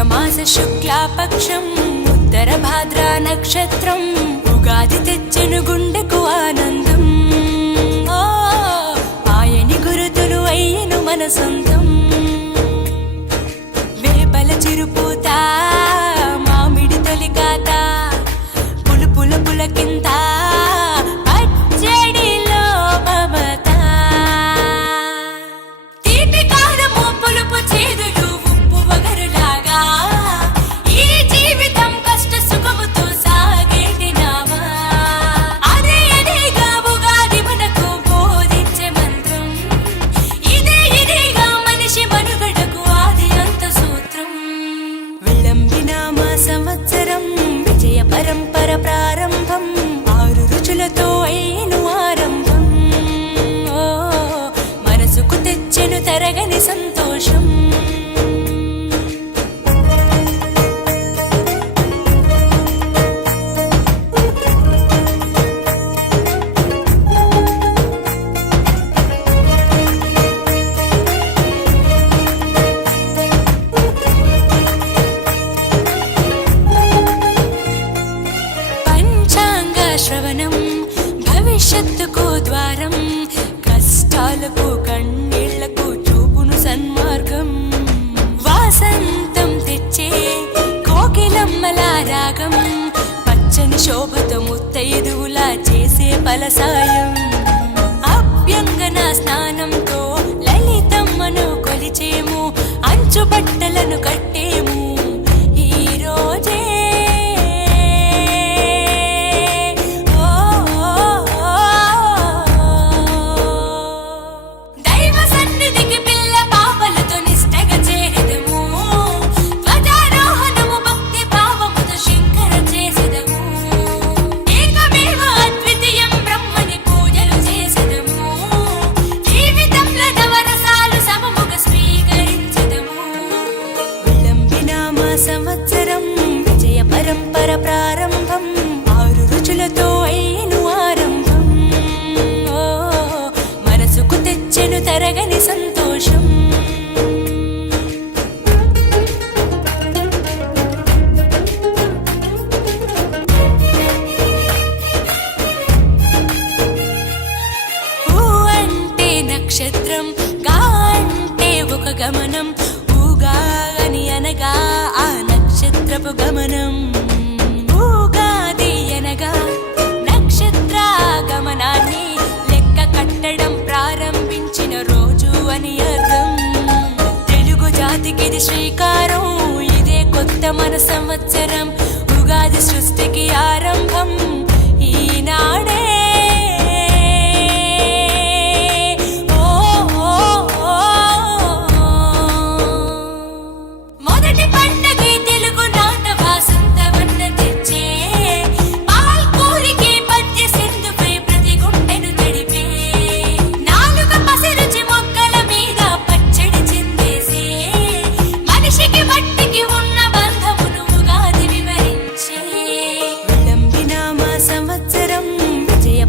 చైత్రమాస శుక్లాపక్షం ఉత్తర భాద్ర నక్షత్రం ఉగాది తెచ్చెను గుండెకు ఆనందం. ఆయని గురుతులు అయ్యను మన సొంతం. వేపల చిరుపూత మామిడి తొలికాత పులుపుల పులకింత పచ్చడిలో మమత. తీపి కారము పులుపు చేదులు ఉప్పు వగరులాగా ఈ జీవితం కష్ట సుఖముతో సాగేటి నావా. అదే అదేగా ఉగాది మనకు బోధించే మంత్రం. ఇదేగా మనిషి మనుగడకు ఆది అంత సూత్రం. విళంబినామ సంవత్సరం విజయ పరంపర ప్రారంభం. 6 రుచులతో అయిను ఆరంభం. మనసుకు తెచ్చెను తరగని సంతోషం. శ్రవణం భవిష్యత్తుకు ద్వారం. కష్టాలకు కన్నీళ్లకు చూపును సన్మార్గం. వాసంతం తెచ్చే కోకిలమ్మల రాగం. పచ్చని శోభతో ముత్తైదువులా చేసే ఫలసాయం. అభ్యంగన స్నానంతో లలితమ్మను కొలిచేము. అంచు బట్టలను కట్టేము ఈ రోజే. సంవత్సరం విజయ పరంపర ప్రారంభం. 6 రుచులతో అయిను ఆరంభం. మనసుకు తెచ్చెను తరగని సంతోషం. ఊ అంటే నక్షత్రం, గా అంటే ఒక గమనం. ఊగాని అనగా ఆ నక్షత్రపు గమనం. ఊగాది అనగా నక్షత్ర గమనాన్ని లెక్క కట్టడం ప్రారంభించిన రోజు అని అర్థం. తెలుగు జాతికిది శ్రీకారం. ఇదే కొత్త మన సంవత్సరం. ఉగాది సృష్టికి ఆరంభం ఈనాడే.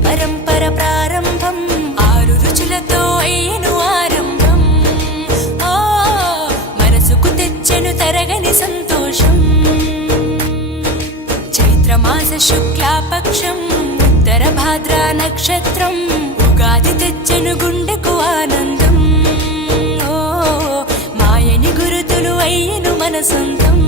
పరంపర ప్రారంభం. 6 రుచులతో అయిను ఆరంభం. మనసుకు తెచ్చెను తరగని సంతోషం. చైత్రమాస శుక్లాపక్షం ఉత్తర భాద్ర నక్షత్రం ఉగాది తెచ్చెను గుండెకు ఆనందం. మాయని గురుతులు అయ్యను మన సొంతం.